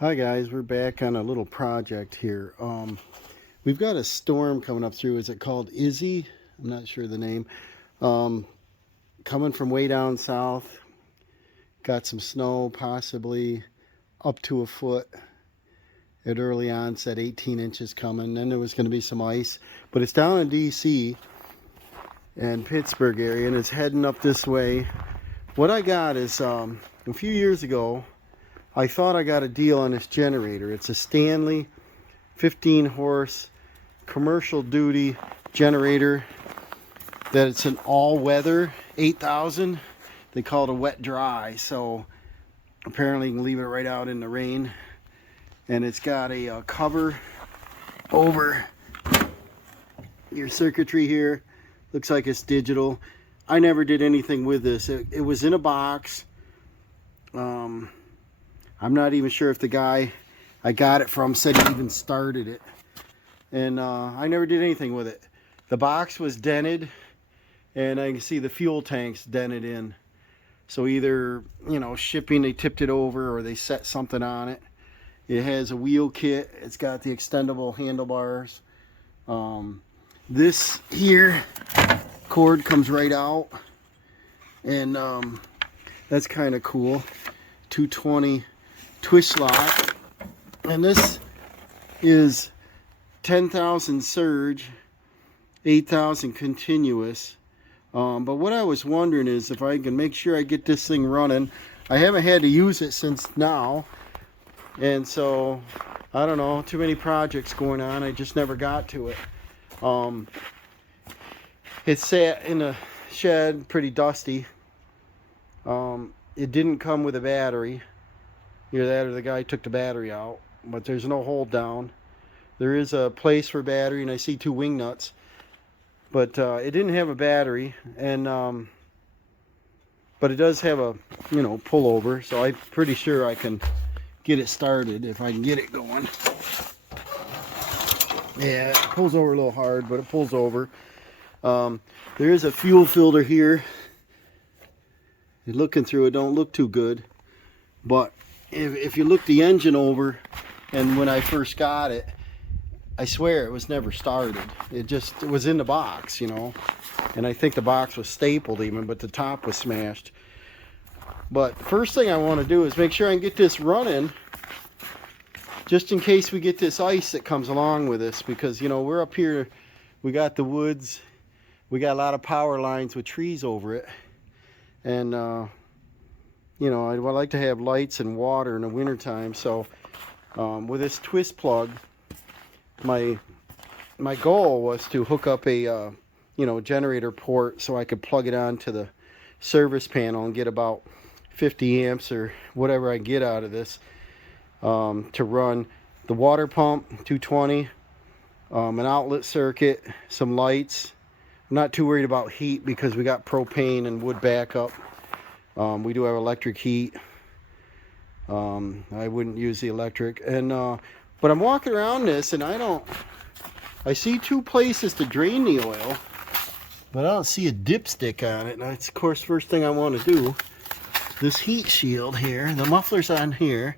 Hi guys, we're back on a little project here. We've got a storm coming up through. Is it called Izzy? I'm not sure the name. Um, Coming from way down south. Got some snow, possibly up to a foot. At early onset, 18 inches coming. Then there was going to be some ice, but it's down in D.C. and Pittsburgh area, and it's heading up this way. What I got is a few years ago, I thought I got a deal on this generator. It's a Stanley 15 horse commercial duty generator that it's an all-weather 8,000. They call it a wet dry, so apparently you can leave it right out in the rain. And it's got a cover over your circuitry here. Looks like it's digital. I never did anything with this. It was in a box. I'm not even sure if the guy I got it from said he even started it. And I never did anything with it. The box was dented, and I can see the fuel tanks dented in. So either, shipping, they tipped it over or they set something on it. It has a wheel kit. It's got the extendable handlebars. This here cord comes right out, and that's kind of cool. 220 twist lock, and this is 10,000 surge, 8,000 continuous. But what I was wondering is if I can make sure I get this thing running. I haven't had to use it since now, and so I don't know, too many projects going on. I just never got to it. It sat in a shed, pretty dusty. It didn't come with a battery. Either that or the guy took the battery out, but there's no hold down. There is a place for battery, and I see two wing nuts, but it didn't have a battery. And but it does have a pullover, so I'm pretty sure I can get it started if I can get it going. Yeah, it pulls over a little hard, but it pulls over. There is a fuel filter here. Looking through it, don't look too good, but if you look the engine over, and when I first got it, I swear it was never started. It was in the box, and I think the box was stapled even, but the top was smashed. But first thing I want to do is make sure I can get this running, just in case we get this ice that comes along with this, because we're up here, we got the woods, we got a lot of power lines with trees over it, and I'd like to have lights and water in the wintertime. So with this twist plug, my goal was to hook up a generator port so I could plug it onto the service panel and get about 50 amps or whatever I get out of this to run the water pump, 220, an outlet circuit, some lights. I'm not too worried about heat because we got propane and wood backup. We do have electric heat. I wouldn't use the electric, and but I'm walking around this, and I see two places to drain the oil, but I don't see a dipstick on it. And that's, of course, first thing I want to do. This heat shield here, the muffler's on here,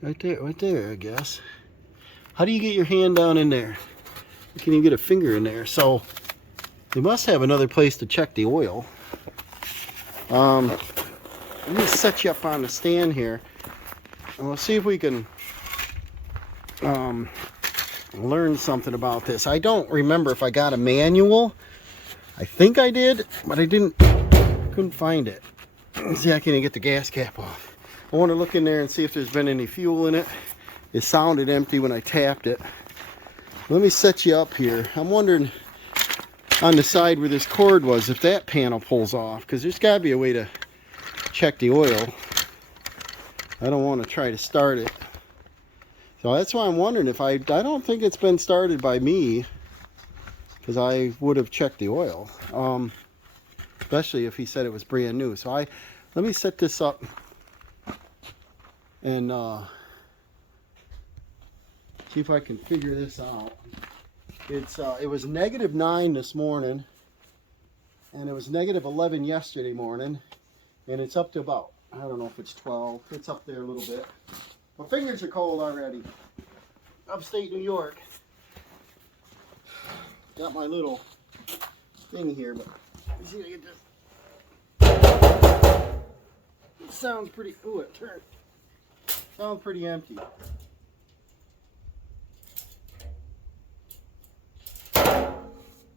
right there, I guess. How do you get your hand down in there? You can't even get a finger in there. So they must have another place to check the oil. Let me set you up on the stand here, and we'll see if we can learn something about this. I don't remember if I got a manual. I think I did, but couldn't find it. Let's see, I can't even get the gas cap off. I want to look in there and see if there's been any fuel in it. It sounded empty when I tapped it. Let me set you up here. I'm wondering on the side where this cord was, if that panel pulls off, because there's got to be a way to check the oil. I don't want to try to start it. So that's why I'm wondering if I don't think it's been started by me, because I would have checked the oil, especially if he said it was brand new. So let me set this up and see if I can figure this out. It was -9 this morning, and it was -11 yesterday morning, and it's up to about, I don't know if it's 12. It's up there a little bit. My fingers are cold already. Upstate New York. Got my little thing here, but let me see if I get this. It sounds pretty, ooh, it turned. Sounds pretty empty.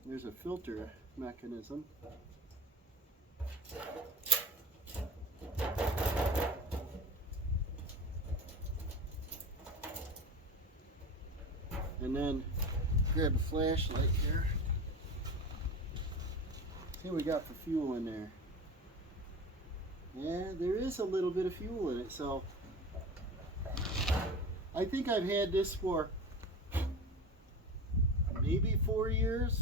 There's a filter mechanism. And then grab a flashlight here. See what we got for fuel in there. Yeah, there is a little bit of fuel in it, so I think I've had this for maybe 4 years.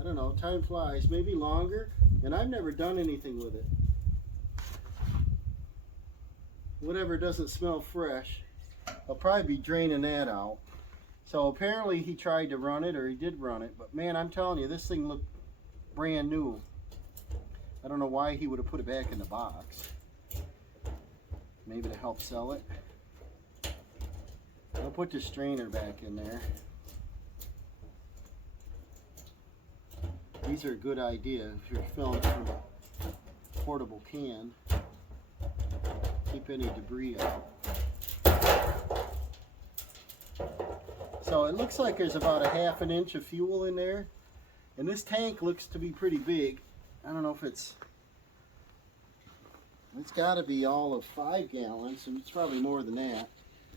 I don't know, time flies, maybe longer, and I've never done anything with it. Whatever doesn't smell fresh, I'll probably be draining that out. So apparently he tried to run it, or he did run it, but man, I'm telling you, this thing looked brand new. I don't know why he would have put it back in the box. Maybe to help sell it. I'll put the strainer back in there. These are a good idea if you're filling from a portable can. Keep any debris out. So it looks like there's about a ½ an inch of fuel in there. And this tank looks to be pretty big. I don't know if it's got to be all of 5 gallons, and it's probably more than that.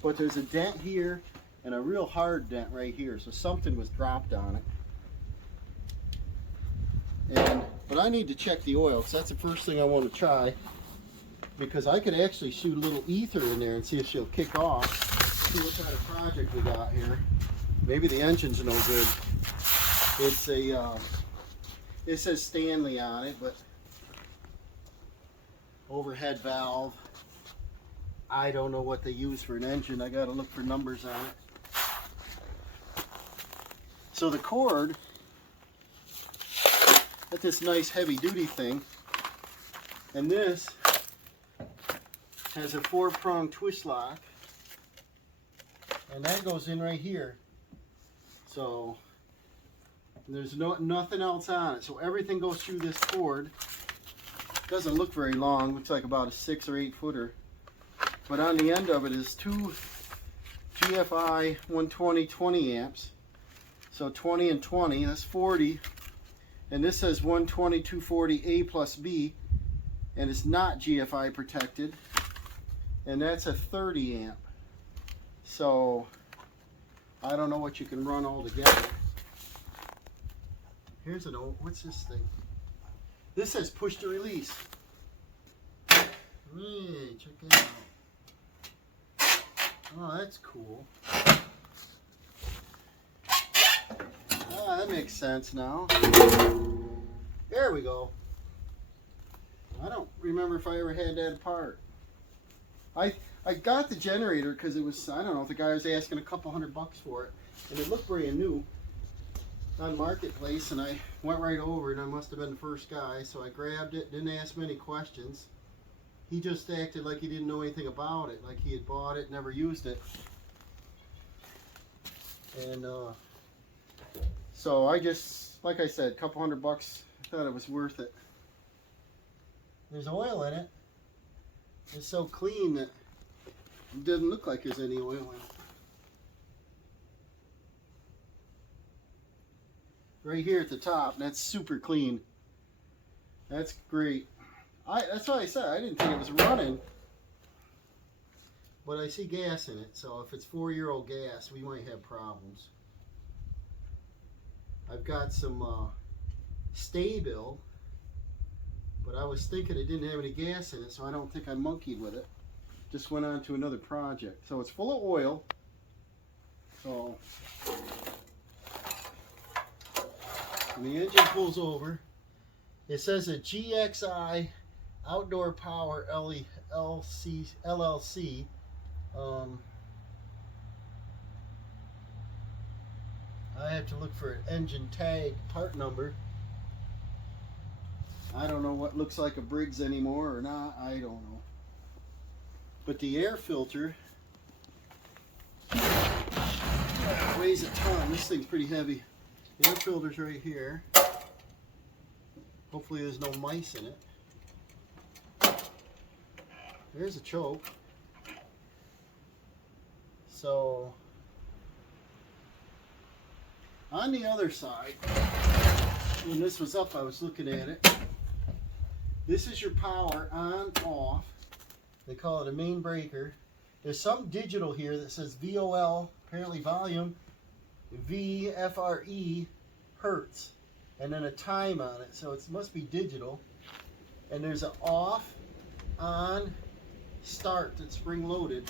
But there's a dent here and a real hard dent right here, so something was dropped on it. But I need to check the oil, because that's the first thing I want to try. Because I could actually shoot a little ether in there and see if she'll kick off. See what kind of project we got here. Maybe the engine's no good. It's a, it says Stanley on it, but overhead valve. I don't know what they use for an engine. I gotta look for numbers on it. So the cord, got this nice heavy duty thing, and this has a 4-prong twist lock, and that goes in right here. So there's nothing else on it, so everything goes through this cord. Doesn't look very long, looks like about a 6 or 8 footer, but on the end of it is 2 GFI 120 20 amps, so 20 and 20, that's 40, and this says 120 240 A plus B, and it's not GFI protected, and that's a 30 amp. So I don't know what you can run all together. Here's an old, what's this thing? This says push to release. Hey, check it out. Oh, that's cool. Ah, that makes sense now. There we go. I don't remember if I ever had that apart. I got the generator because it was, I don't know, the guy was asking a couple $100 for it, and it looked brand new on Marketplace, and I went right over it. I must have been the first guy, so I grabbed it, didn't ask many questions. He just acted like he didn't know anything about it, like he had bought it, never used it. And so I just, like I said, a couple $100, I thought it was worth it. There's oil in it. It's so clean that it doesn't look like there's any oil in it. Right here at the top, that's super clean. That's great. That's why I said I didn't think it was running, but I see gas in it, so if it's 4-year-old gas, we might have problems. I've got some Stay-Bill, but I was thinking it didn't have any gas in it, so I don't think I monkeyed with it. Just went on to another project. So it's full of oil. So when the engine pulls over, it says a GXI Outdoor Power LLC. I have to look for an engine tag part number. I don't know what looks like a Briggs anymore or not. I don't know. But the air filter weighs a ton. This thing's pretty heavy. The air filter's right here. Hopefully there's no mice in it. There's a choke. So on the other side, when this was up, I was looking at it. This is your power on, off. They call it a main breaker. There's some digital here that says VOL, apparently volume, VFRE, hertz, and then a time on it. So it must be digital. And there's an off, on, start that's spring loaded.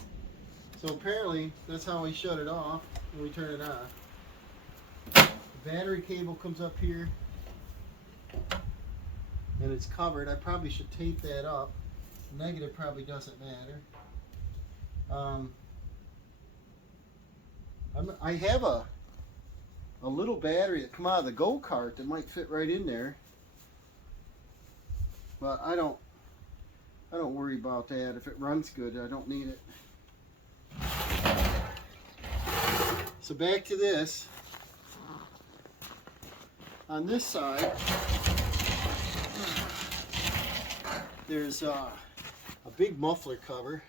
So apparently that's how we shut it off when we turn it on. The battery cable comes up here. And it's covered. I probably should tape that up. Negative probably doesn't matter. I have a little battery that come out of the go-kart that might fit right in there, but I don't worry about that. If it runs good, I don't need it. So back to this. On this side, there's a big muffler cover,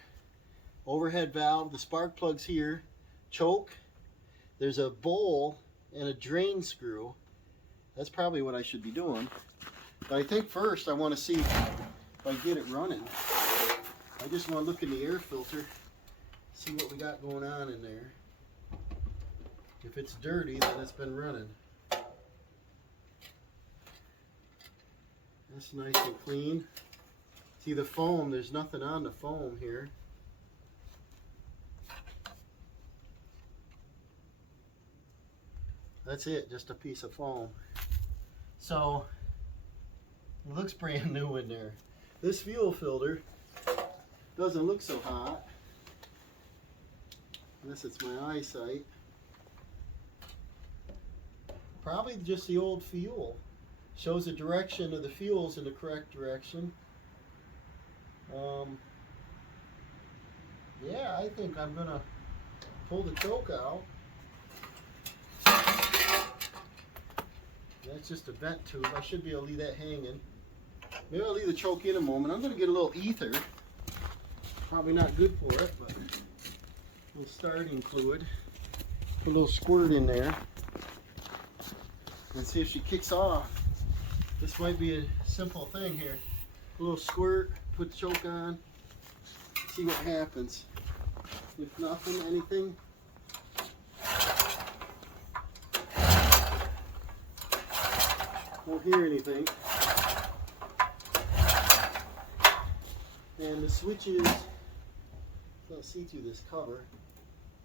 overhead valve, the spark plugs here, choke. There's a bowl and a drain screw. That's probably what I should be doing. But I think first I want to see if I get it running. I just want to look in the air filter, see what we got going on in there. If it's dirty, then it's been running. That's nice and clean. See the foam, there's nothing on the foam here. That's it, just a piece of foam. So, it looks brand new in there. This fuel filter doesn't look so hot, unless it's my eyesight. Probably just the old fuel. Shows the direction of the fuels in the correct direction. Yeah, I think I'm gonna pull the choke out. That's just a vent tube. I should be able to leave that hanging. Maybe I'll leave the choke in a moment. I'm gonna get a little ether. Probably not good for it, but a little starting fluid. Put a little squirt in there. And see if she kicks off. This might be a simple thing here. A little squirt, put the choke on, see what happens. If nothing, anything. Won't hear anything. And the switches, I'll see through this cover.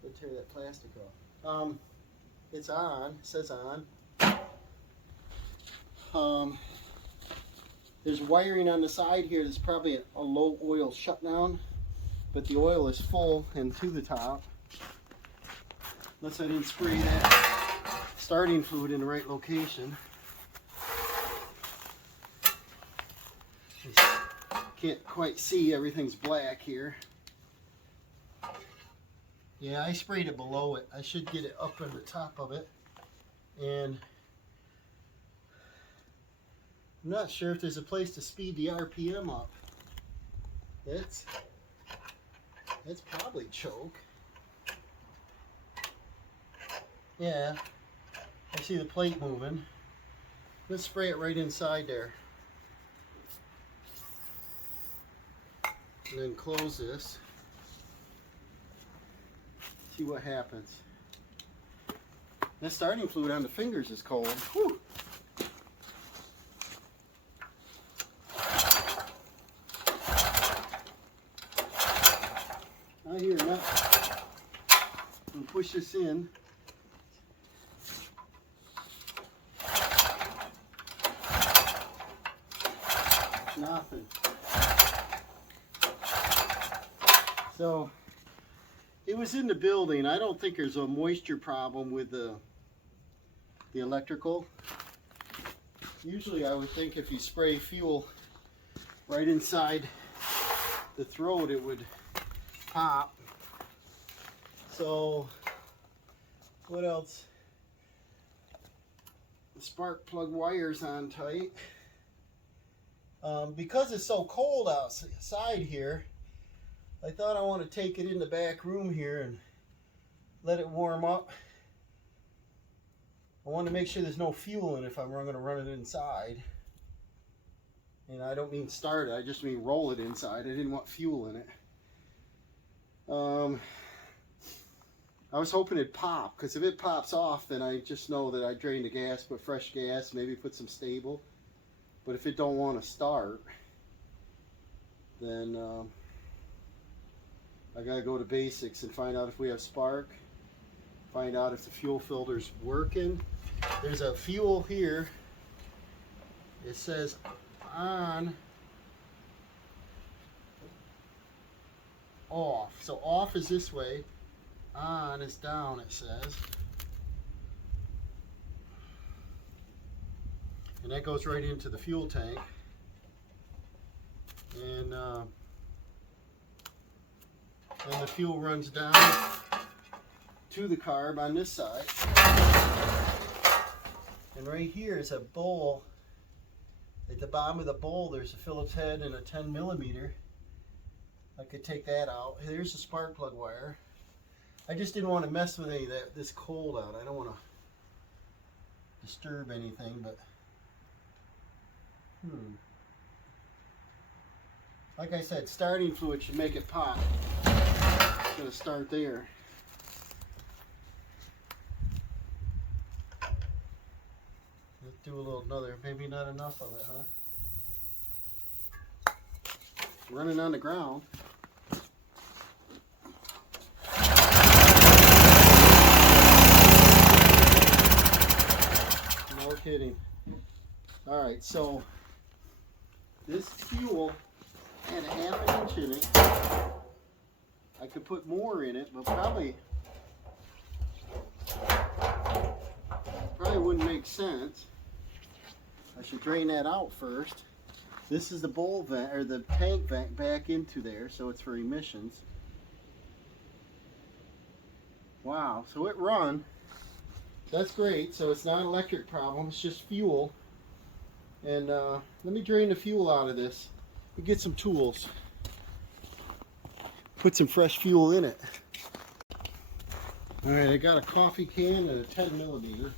I'll tear that plastic off. It's on, it says on. There's wiring on the side here that's probably a low oil shutdown, but the oil is full and to the top. Unless I didn't spray that starting fluid in the right location. Can't quite see, everything's black here. Yeah, I sprayed it below it. I should get it up on the top of it. And I'm not sure if there's a place to speed the RPM up. That's probably choke. Yeah, I see the plate moving. Let's spray it right inside there. And then close this. See what happens. That starting fluid on the fingers is cold. Whew. I hear that. I'm gonna push this in. Nothing. So it was in the building. I don't think there's a moisture problem with the electrical. Usually I would think if you spray fuel right inside the throat, it would pop. So What else? The spark plug wire's on tight. Because it's so cold outside here, I thought I want to take it in the back room here and let it warm up. I want to make sure there's no fuel in it if I'm going to run it inside. And I don't mean start it, I just mean roll it inside. I didn't want fuel in it. I was hoping it'd pop, because if it pops off, then I just know that I drained the gas, put fresh gas, maybe put some stable. But if it don't want to start, then I gotta go to basics and find out if we have spark, find out if the fuel filter's working. There's a fuel here. It says on, off. So off is this way. On is down, it says. And that goes right into the fuel tank. And the fuel runs down to the carb on this side. And right here is a bowl. At the bottom of the bowl, there's a Phillips head and a 10mm. I could take that out. Here's the spark plug wire. I just didn't want to mess with any of that this cold out. I don't want to disturb anything, but like I said, starting fluid should make it pop. It's going to start there. Let's do a little another, maybe not enough of it, huh? It's running on the ground. No kidding. Alright, so this fuel had a 1/2 inch in it. I could put more in it, but probably wouldn't make sense. I should drain that out first. This is the bowl vent, or the tank vent back into there, so it's for emissions. Wow, so it run. That's great. So it's not an electric problem, it's just fuel. And let me drain the fuel out of this. We get some tools. Put some fresh fuel in it. Alright, I got a coffee can and a 10mm.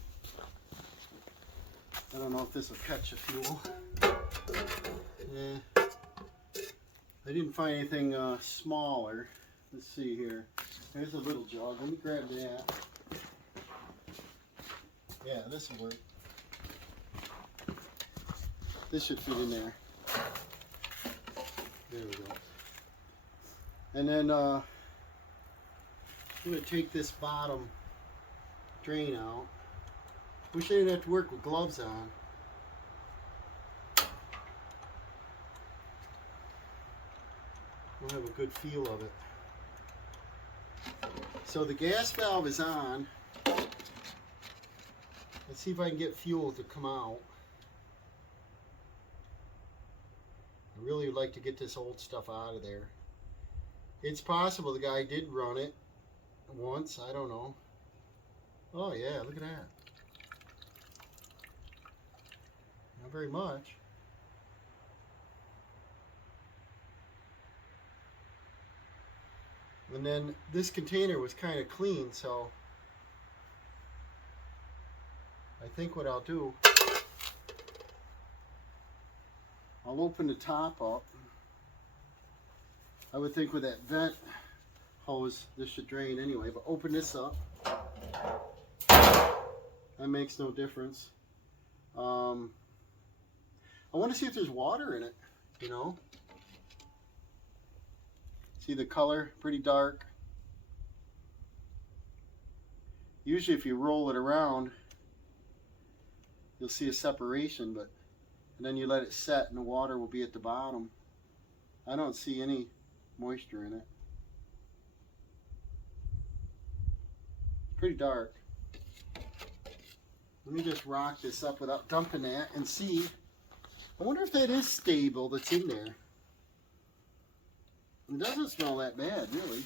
I don't know if this will catch the fuel. I didn't find anything smaller. Let's see here. There's a little jug. Let me grab that. Yeah, this will work. This should fit in there. There we go. And then I'm going to take this bottom drain out. Wish I didn't have to work with gloves on. I'll have a good feel of it. So the gas valve is on. Let's see if I can get fuel to come out. I really would like to get this old stuff out of there. It's possible the guy did run it once, I don't know. Oh yeah, look at that. Not very much. And then this container was kind of clean, so I think what I'll do, I'll open the top up. I would think with that vent hose, this should drain anyway, but open this up. That makes no difference. I want to see if there's water in it, you know. See the color? Pretty dark. Usually if you roll it around, you'll see a separation, but and then you let it set and the water will be at the bottom. I don't see any moisture in it. Pretty dark. Let me just rock this up without dumping that and see. I wonder if that is stable that's in there. It doesn't smell that bad, really.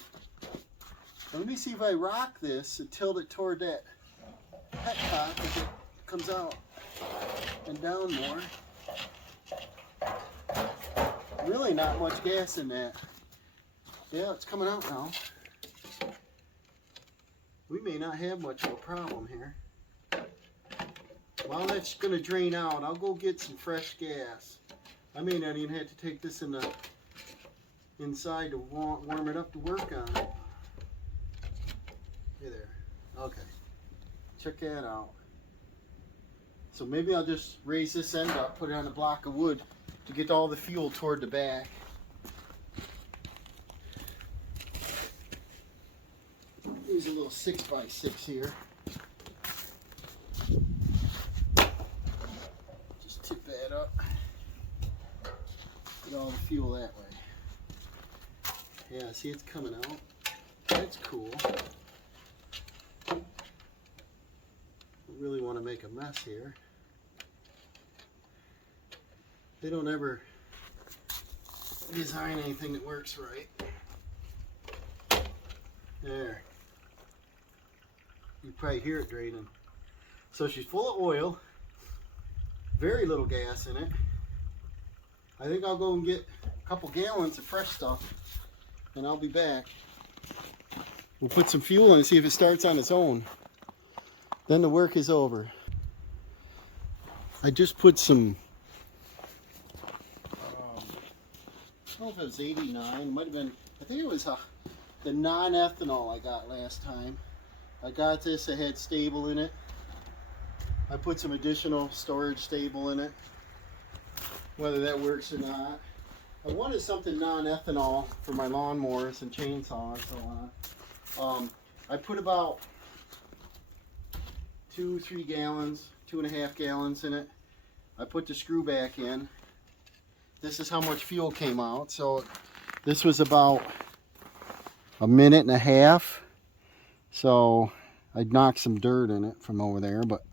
Let me see if I rock this and tilt it toward that petcock if it comes out and down more. Really not much gas in that. Yeah, it's coming out now. We may not have much of a problem here. While that's going to drain out, I'll go get some fresh gas. I may not even have to take this in the inside to warm it up to work on it. Hey there. Okay. Check that out. So maybe I'll just raise this end up, put it on a block of wood to get all the fuel toward the back. Use a little 6x6 here. Just tip that up. Get all the fuel that way. Yeah, see it's coming out. That's cool. Really want to make a mess here. They don't ever design anything that works right. There. You probably hear it draining. So she's full of oil, very little gas in it. I think I'll go and get a couple gallons of fresh stuff and I'll be back. We'll put some fuel in and see if it starts on its own. Then the work is over. I just put some, I don't know if it was 89, might have been, I think it was the non-ethanol I got last time. I got this, it had stable in it. I put some additional storage stable in it, whether that works or not. I wanted something non-ethanol for my lawnmowers and chainsaws and so on. I put about 2-3 gallons, 2.5 gallons in it. I put the screw back in. This is how much fuel came out. So this was about a minute and a half. So I knocked some dirt in it from over there, but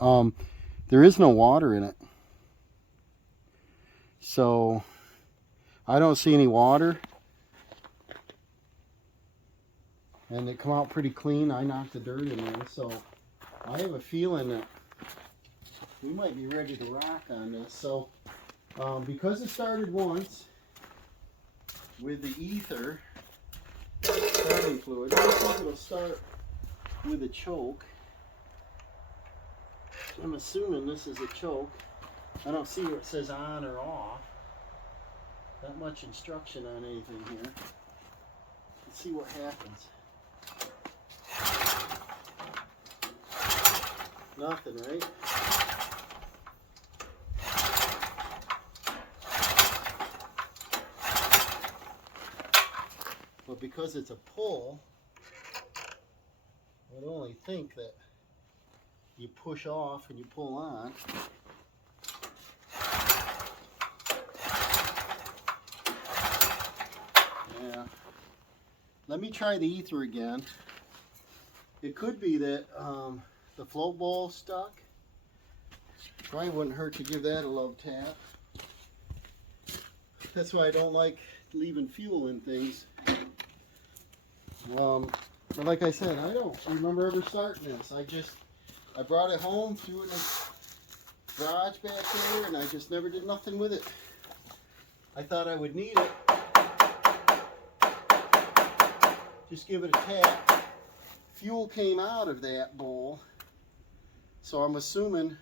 there is no water in it. So I don't see any water. And it come out pretty clean. I knocked the dirt in there, so I have a feeling that we might be ready to rock on this. So, because it started once with the ether starting fluid, I think it'll start with a choke. I'm assuming this is a choke. I don't see where it says on or off. Not much instruction on anything here. Let's see what happens. Nothing, right? But because it's a pull, I'd only think that you push off and you pull on. Yeah. Let me try the ether again. It could be that the float ball stuck. Probably wouldn't hurt to give that a love tap. That's why I don't like leaving fuel in things. But like I said, I don't remember ever starting this. I brought it home, threw it in the garage back there, and I just never did nothing with it. I thought I would need it. Just give it a tap. Fuel came out of that bowl. So I'm assuming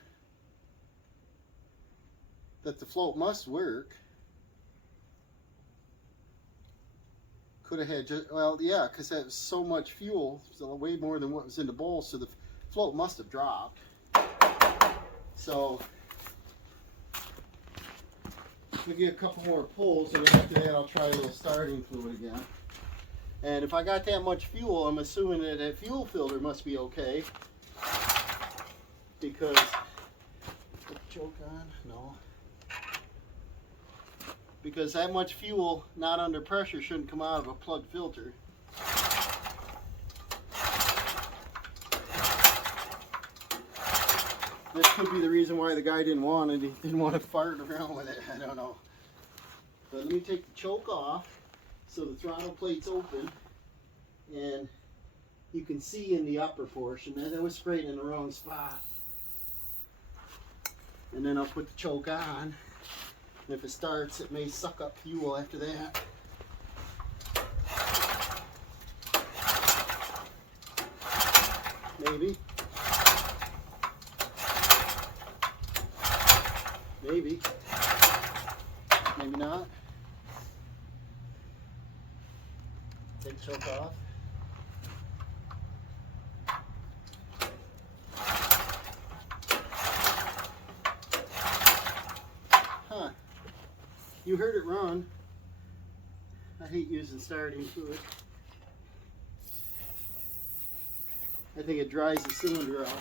that the float must work. Could have had just, well, yeah, because that was so much fuel, so way more than what was in the bowl, so the float must have dropped. So we'll get a couple more pulls, and after that I'll try a little starting fluid again. And if I got that much fuel, I'm assuming that that fuel filter must be okay. Because, put the choke on? No. Because that much fuel, not under pressure, shouldn't come out of a plugged filter. This could be the reason why the guy didn't want it. He didn't want to fart around with it. I don't know. But let me take the choke off so the throttle plate's open. And you can see in the upper portion that I was spraying in the wrong spot. and then I'll put the choke on. And if it starts, it may suck up fuel after that. Maybe. Maybe. Maybe not. Take the choke off. Huh. You heard it run. I hate using starting fluid. I think it dries the cylinder out.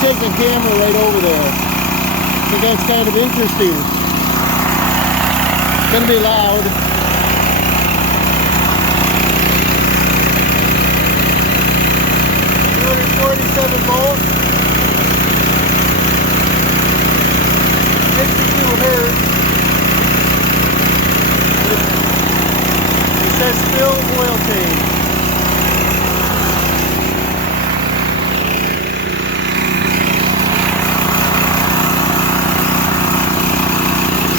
Take the camera right over there. I think that's kind of interesting. It's going to be loud. Volts, 52 hertz. It says spill oil change.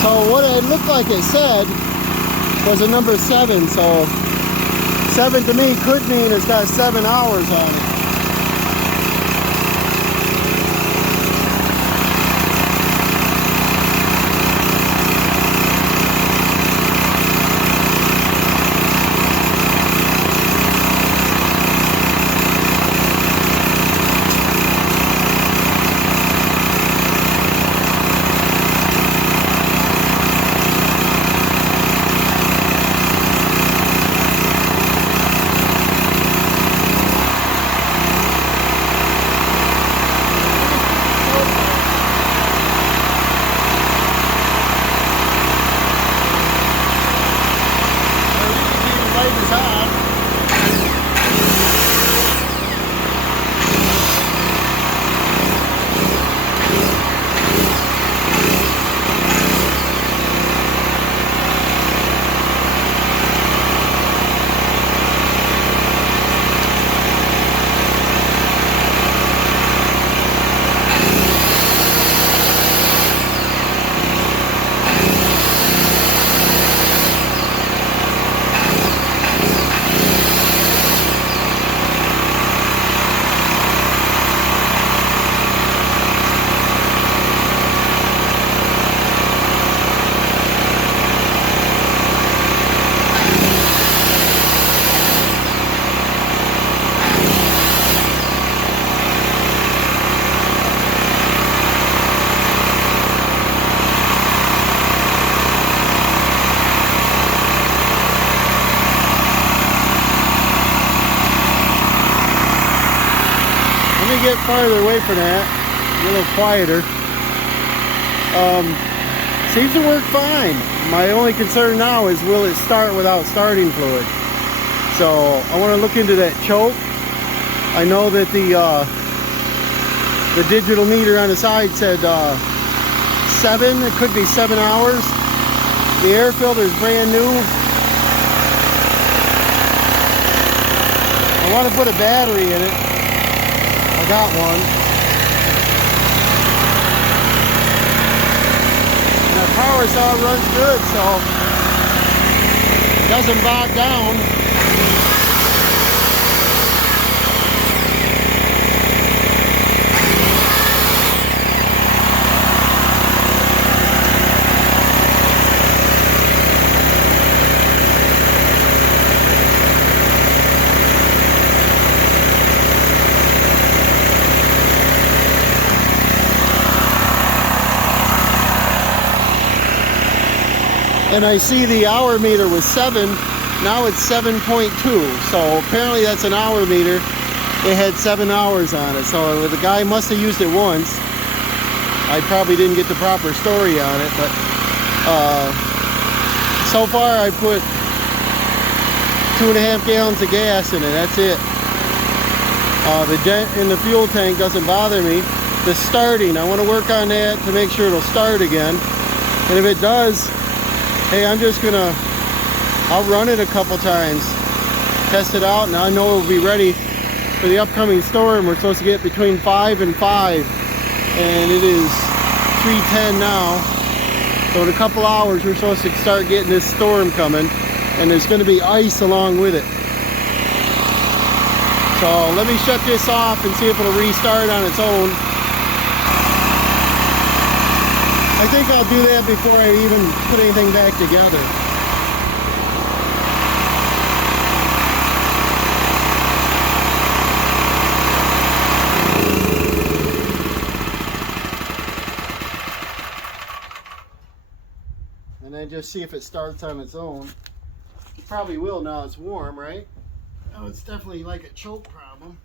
So what it looked like it said was a number 7, so 7 to me could mean it's got 7 hours on it. Get farther away from that, a little quieter. Seems to work fine. My only concern now is, will it start without starting fluid? So I want to look into that choke. I know that the digital meter on the side said 7. It could be 7 hours. The air filter is brand new. I want to put a battery in it. I got one. And our power saw runs good, so it doesn't bog down. And I see the hour meter was 7, now it's 7.2. So apparently that's an hour meter. It had 7 hours on it. So the guy must have used it once. I probably didn't get the proper story on it, but so far I put 2.5 gallons of gas in it. That's it. The dent in the fuel tank doesn't bother me. The starting, I want to work on that to make sure it'll start again. And if it does, hey, I'm just gonna, I'll run it a couple times, test it out, and I know it'll be ready for the upcoming storm. We're supposed to get between 5 and 5, and it is 3:10 now. So in a couple hours, we're supposed to start getting this storm coming, and there's gonna be ice along with it. So let me shut this off and see if it'll restart on its own. I think I'll do that before I even put anything back together. And then just see if it starts on its own. It probably will now it's warm, right? Oh, it's definitely like a choke problem.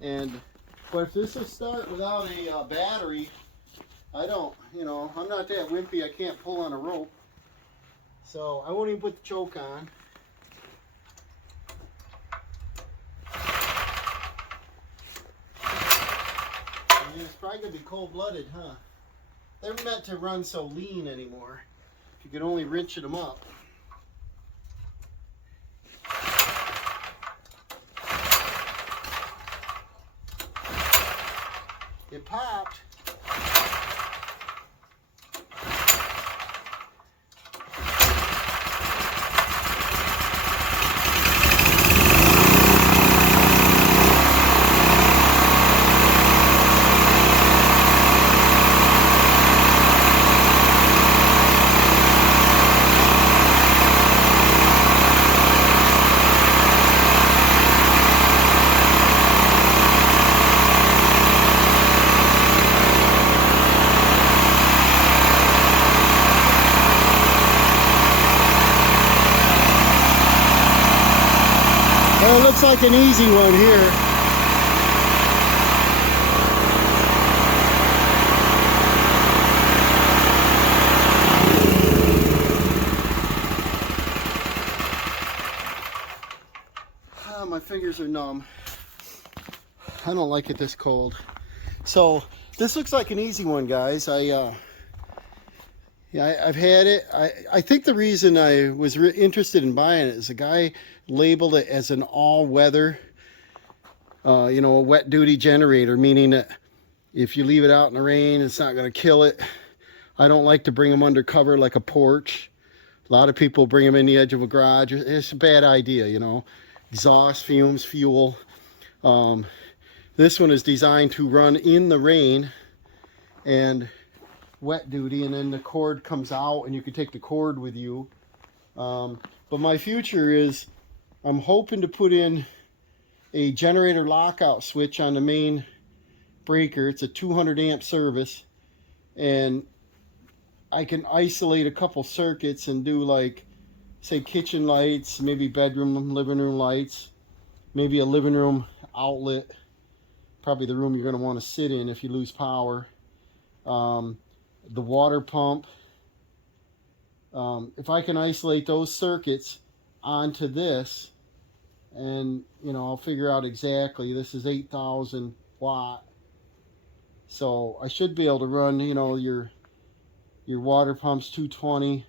But if this will start without a battery, I don't, I'm not that wimpy. I can't pull on a rope. So I won't even put the choke on. And it's probably going to be cold-blooded, huh? They're meant to run so lean anymore. You can only wrench them up. It popped. Well, it looks like an easy one here. My fingers are numb. I don't like it this cold. So this looks like an easy one, guys. I've had it. I think the reason I was interested in buying it is the guy labeled it as an all-weather, a wet duty generator, meaning that if you leave it out in the rain, it's not going to kill it. I don't like to bring them under cover like a porch. A lot of people bring them in the edge of a garage. It's a bad idea, Exhaust fumes, fuel. This one is designed to run in the rain and wet duty, and then the cord comes out and you can take the cord with you. But my future is, I'm hoping to put in a generator lockout switch on the main breaker. It's a 200 amp service, and I can isolate a couple circuits and do, like, say, kitchen lights, maybe bedroom, living room lights, maybe a living room outlet, probably the room you're going to want to sit in if you lose power. the water pump. If I can isolate those circuits onto this, and I'll figure out exactly, this is 8,000 watt, so I should be able to run your water pump's 220.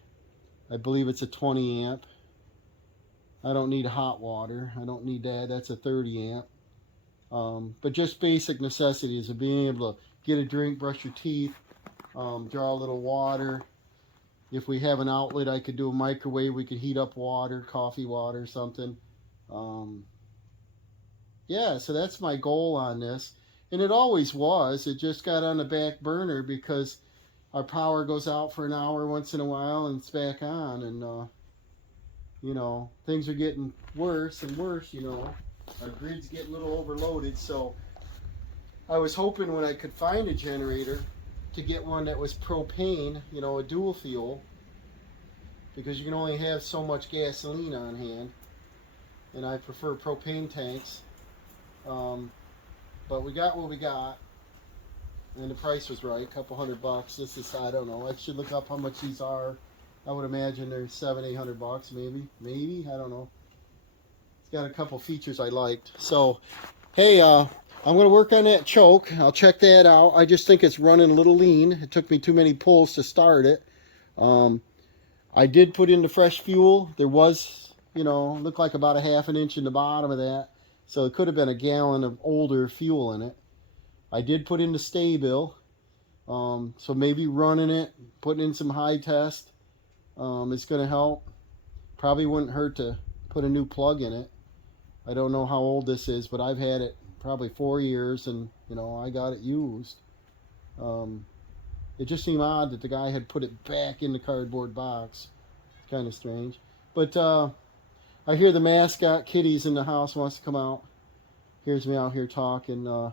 I believe it's a 20 amp. I don't need hot water, I don't need that, that's a 30 amp. But just basic necessities of being able to get a drink, brush your teeth, draw a little water. If we have an outlet, I could do a microwave. We could heat up water, coffee water, something. Yeah, so that's my goal on this. And it always was. It just got on the back burner because our power goes out for an hour once in a while and it's back on. And, things are getting worse and worse, Our grid's getting a little overloaded. So I was hoping when I could find a generator to get one that was propane, a dual fuel, because you can only have so much gasoline on hand, and I prefer propane tanks. But we got what we got, and the price was right, a couple $100. This is, I don't know, I should look up how much these are. I would imagine they're $700-800 maybe, I don't know. It's got a couple features I liked. So hey, I'm going to work on that choke. I'll check that out. I just think it's running a little lean. It took me too many pulls to start it. I did put in the fresh fuel. There was, looked like about a ½ inch in the bottom of that. So it could have been a gallon of older fuel in it. I did put in the Sta-Bil. So maybe running it, putting in some high test is going to help. Probably wouldn't hurt to put a new plug in it. I don't know how old this is, but I've had it probably 4 years, and I got it used. It just seemed odd that the guy had put it back in the cardboard box. It's kind of strange. But I hear the mascot Kitty's in the house, wants to come out. Hears me out here talking.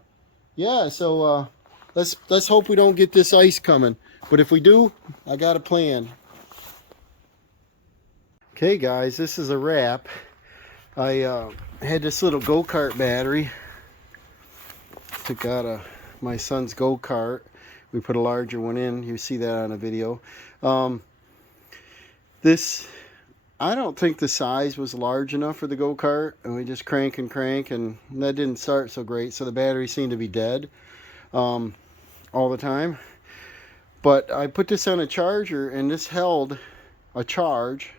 Yeah, so let's hope we don't get this ice coming. But if we do, I got a plan. Okay guys, this is a wrap. I had this little go-kart battery. Took out my son's go-kart. We put a larger one in. You see that on a video. This, I don't think the size was large enough for the go-kart, and we just crank, and that didn't start so great, so the battery seemed to be dead all the time. But I put this on a charger, and this held a charge,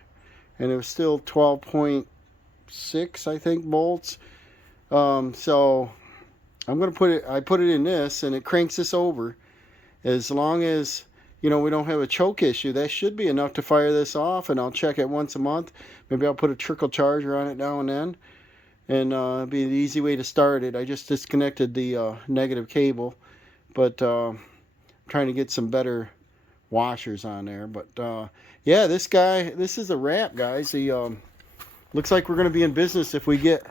and it was still 12.6, I think, volts. So I'm going to put it, I put it in this, and it cranks this over. As long as, we don't have a choke issue, that should be enough to fire this off, and I'll check it once a month. Maybe I'll put a trickle charger on it now and then, and it'll be an easy way to start it. I just disconnected the negative cable, but I'm trying to get some better washers on there. But yeah, this is a wrap, guys. He looks like we're going to be in business if we get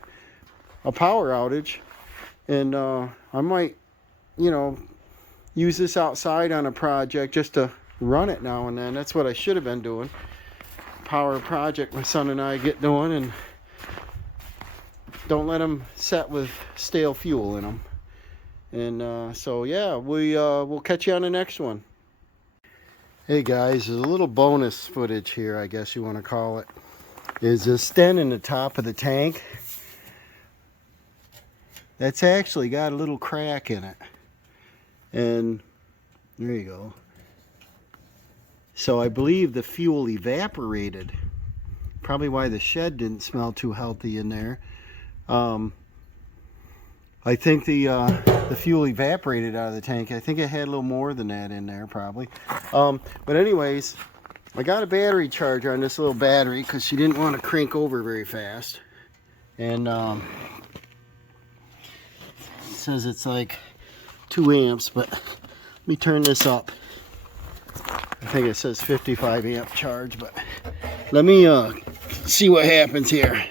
a power outage. And I might, use this outside on a project just to run it now and then. That's what I should have been doing. Power project my son and I get doing, and don't let them set with stale fuel in them. And so yeah, we'll catch you on the next one. Hey guys, there's a little bonus footage here, I guess you want to call it. Is a stent in the top of the tank. That's actually got a little crack in it. And there you go. So I believe the fuel evaporated. Probably why the shed didn't smell too healthy in there. I think the fuel evaporated out of the tank. I think it had a little more than that in there probably. But anyways, I got a battery charger on this little battery because she didn't want to crank over very fast. And it says it's like 2 amps, but let me turn this up. I think it says 55 amp charge, but let me see what happens here.